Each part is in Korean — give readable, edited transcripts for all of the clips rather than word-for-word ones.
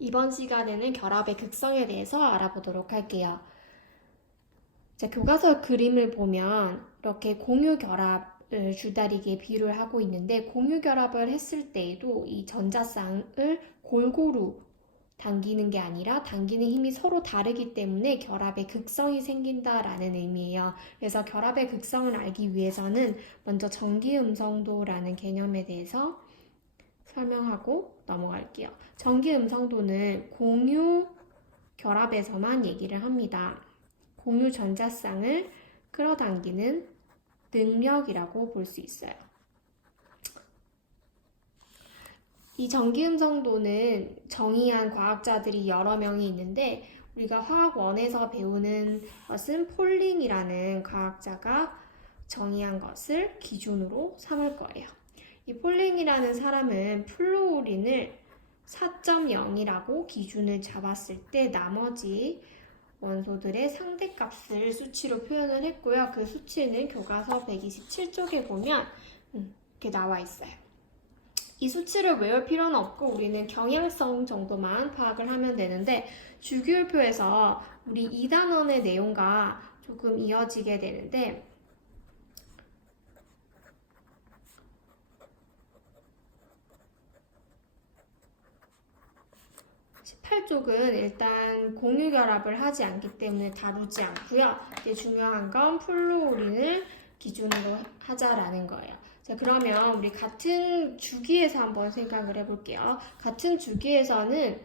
이번 시간에는 결합의 극성에 대해서 알아보도록 할게요. 자, 교과서 그림을 보면 이렇게 공유 결합을 줄다리기에 비유를 하고 있는데, 공유 결합을 했을 때에도 이 전자쌍을 골고루 당기는 게 아니라 당기는 힘이 서로 다르기 때문에 결합의 극성이 생긴다라는 의미예요. 그래서 결합의 극성을 알기 위해서는 먼저 전기음성도라는 개념에 대해서 설명하고 넘어갈게요. 전기음성도는 공유 결합에서만 얘기를 합니다. 공유 전자쌍을 끌어당기는 능력이라고 볼 수 있어요. 이 전기음성도는 정의한 과학자들이 여러 명이 있는데, 우리가 화학원에서 배우는 것은 폴링이라는 과학자가 정의한 것을 기준으로 삼을 거예요. 이 폴링이라는 사람은 플루오린을 4.0이라고 기준을 잡았을 때 나머지 원소들의 상대값을 수치로 표현을 했고요. 그 수치는 교과서 127쪽에 보면 이렇게 나와 있어요. 이 수치를 외울 필요는 없고 우리는 경향성 정도만 파악을 하면 되는데, 주기율표에서 우리 2단원의 내용과 조금 이어지게 되는데, 18쪽은 일단 공유 결합을 하지 않기 때문에 다루지 않고요. 이제 중요한 건 플루오린을 기준으로 하자라는 거예요. 자, 그러면 우리 같은 주기에서 한번 생각을 해볼게요. 같은 주기에서는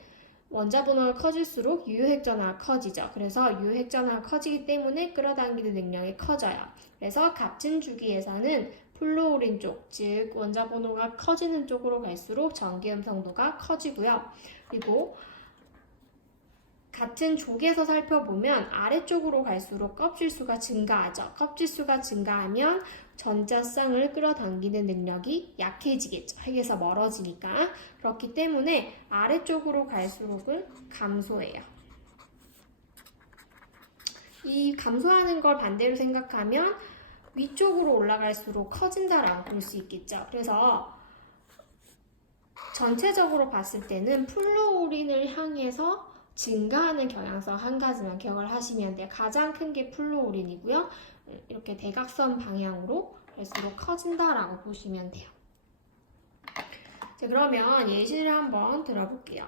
원자 번호가 커질수록 유효핵전화가 커지죠. 그래서 유효핵전화가 커지기 때문에 끌어당기는 능력이 커져요. 그래서 같은 주기에서는 플루오린 쪽, 즉 원자 번호가 커지는 쪽으로 갈수록 전기음성도가 커지고요. 그리고 같은 족에서 살펴보면 아래쪽으로 갈수록 껍질수가 증가하죠. 껍질수가 증가하면 전자쌍을 끌어당기는 능력이 약해지겠죠. 핵에서 멀어지니까. 그렇기 때문에 아래쪽으로 갈수록은 감소해요. 이 감소하는 걸 반대로 생각하면 위쪽으로 올라갈수록 커진다라고 볼 수 있겠죠. 그래서 전체적으로 봤을 때는 플루오린을 향해서 증가하는 경향성 한 가지만 기억을 하시면 돼요. 가장 큰 게 플루오린이고요. 이렇게 대각선 방향으로 갈수록 커진다라고 보시면 돼요. 자, 그러면 예시를 한번 들어볼게요.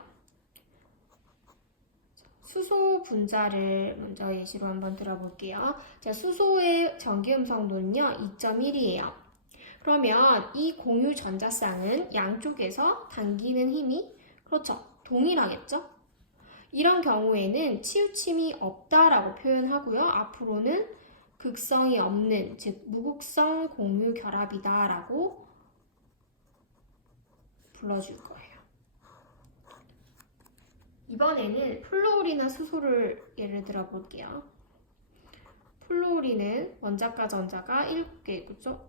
수소 분자를 먼저 예시로 한번 들어볼게요. 자, 수소의 전기음성도는요 2.1이에요. 그러면 이 공유 전자쌍은 양쪽에서 당기는 힘이 그렇죠 동일하겠죠? 이런 경우에는 치우침이 없다라고 표현하고요. 앞으로는 극성이 없는, 즉 무극성 공유 결합이다라고 불러줄 거예요. 이번에는 플루오린과 수소를 예를 들어 볼게요. 플루오린은 원자과 전자가 7개, 그죠?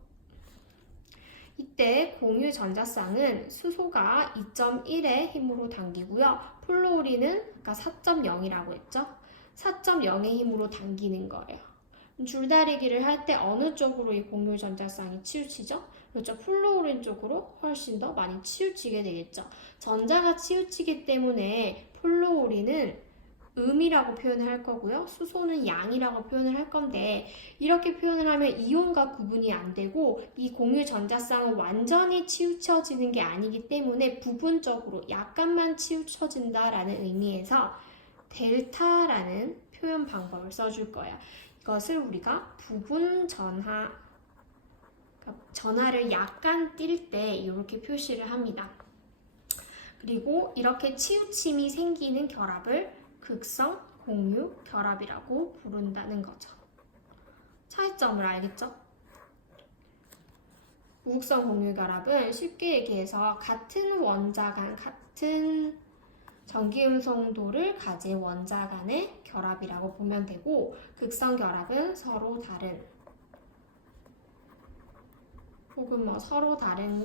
이때 공유 전자쌍은 수소가 2.1의 힘으로 당기고요. 플루오린은 아까 4.0이라고 했죠? 4.0의 힘으로 당기는 거예요. 줄다리기를 할 때 어느 쪽으로 이 공유 전자쌍이 치우치죠? 그렇죠. 플루오린 쪽으로 훨씬 더 많이 치우치게 되겠죠. 전자가 치우치기 때문에 플루오린은 음이라고 표현을 할 거고요. 수소는 양이라고 표현을 할 건데, 이렇게 표현을 하면 이온과 구분이 안 되고 이 공유 전자쌍은 완전히 치우쳐지는 게 아니기 때문에 부분적으로 약간만 치우쳐진다라는 의미에서 델타라는 표현 방법을 써줄 거예요. 이것을 우리가 부분 전하, 그러니까 전하를 약간 띌 때 이렇게 표시를 합니다. 그리고 이렇게 치우침이 생기는 결합을 극성 공유 결합이라고 부른다는 거죠. 차이점을 알겠죠? 무극성 공유 결합은 쉽게 얘기해서 같은 원자 간, 같은 전기음성도를 가진 원자 간의 결합이라고 보면 되고, 극성 결합은 서로 다른 혹은 서로 다른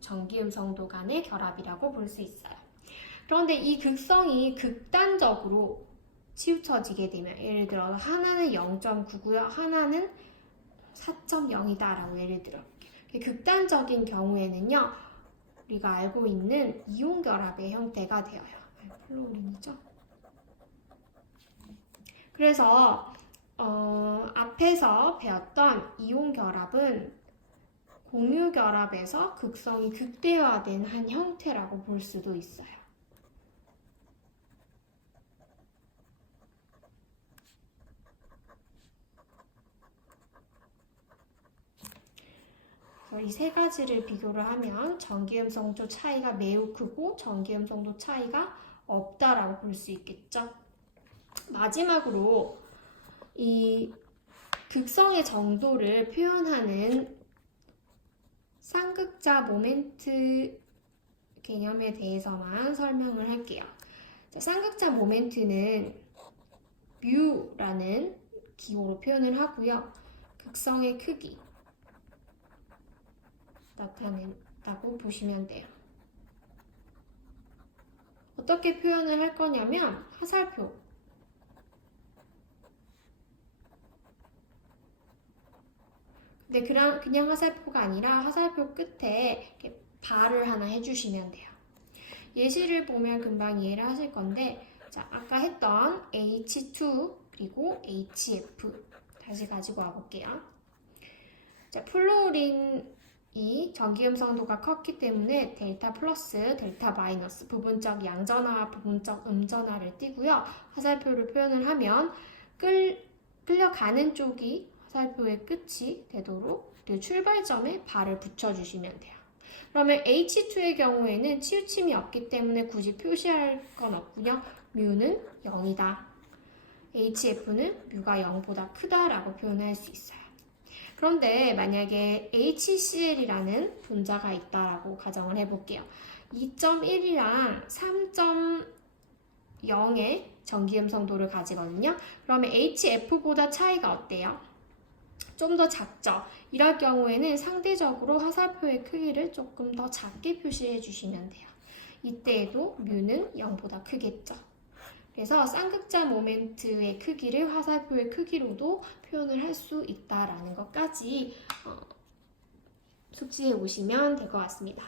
전기음성도 간의 결합이라고 볼 수 있어요. 그런데 이 극성이 극단적으로 치우쳐지게 되면, 예를 들어 하나는 0.9고요 하나는 4.0이다 라고 예를 들어 극단적인 경우에는요 우리가 알고 있는 이온 결합의 형태가 되어요. 플로린이죠. 그래서 앞에서 배웠던 이온 결합은 공유 결합에서 극성이 극대화된 한 형태라고 볼 수도 있어요. 이 세 가지를 비교를 하면 전기음성도 차이가 매우 크고 전기음성도 차이가 없다라고 볼 수 있겠죠. 마지막으로 이 극성의 정도를 표현하는 쌍극자 모멘트 개념에 대해서만 설명을 할게요. 자, 쌍극자 모멘트는 뮤라는 기호로 표현을 하고요. 극성의 크기 나타낸다고 보시면 돼요. 어떻게 표현을 할 거냐면 화살표 근데 그냥 화살표가 아니라 화살표 끝에 이렇게 발을 하나 해주시면 돼요. 예시를 보면 금방 이해를 하실 건데 자, 아까 했던 H2 그리고 HF 다시 가지고 와볼게요. 자, 플루오린이 전기음성도가 컸기 때문에 델타 플러스, 델타 마이너스 부분적 양전화와 부분적 음전화를 띠고요. 화살표를 표현을 하면 끌려가는 쪽이 화살표의 끝이 되도록 출발점에 발을 붙여주시면 돼요. 그러면 H2의 경우에는 치우침이 없기 때문에 굳이 표시할 건 없고요. 뮤는 0이다. HF는 뮤가 0보다 크다라고 표현할 수 있어요. 그런데 만약에 HCl이라는 분자가 있다라고 가정을 해볼게요. 2.1이랑 3.0의 전기음성도를 가지거든요. 그러면 HF보다 차이가 어때요? 좀 더 작죠? 이럴 경우에는 상대적으로 화살표의 크기를 조금 더 작게 표시해 주시면 돼요. 이때에도 뮤는 0보다 크겠죠. 그래서 쌍극자 모멘트의 크기를 화살표의 크기로도 표현을 할 수 있다라는 것까지 숙지해 오시면 될 것 같습니다.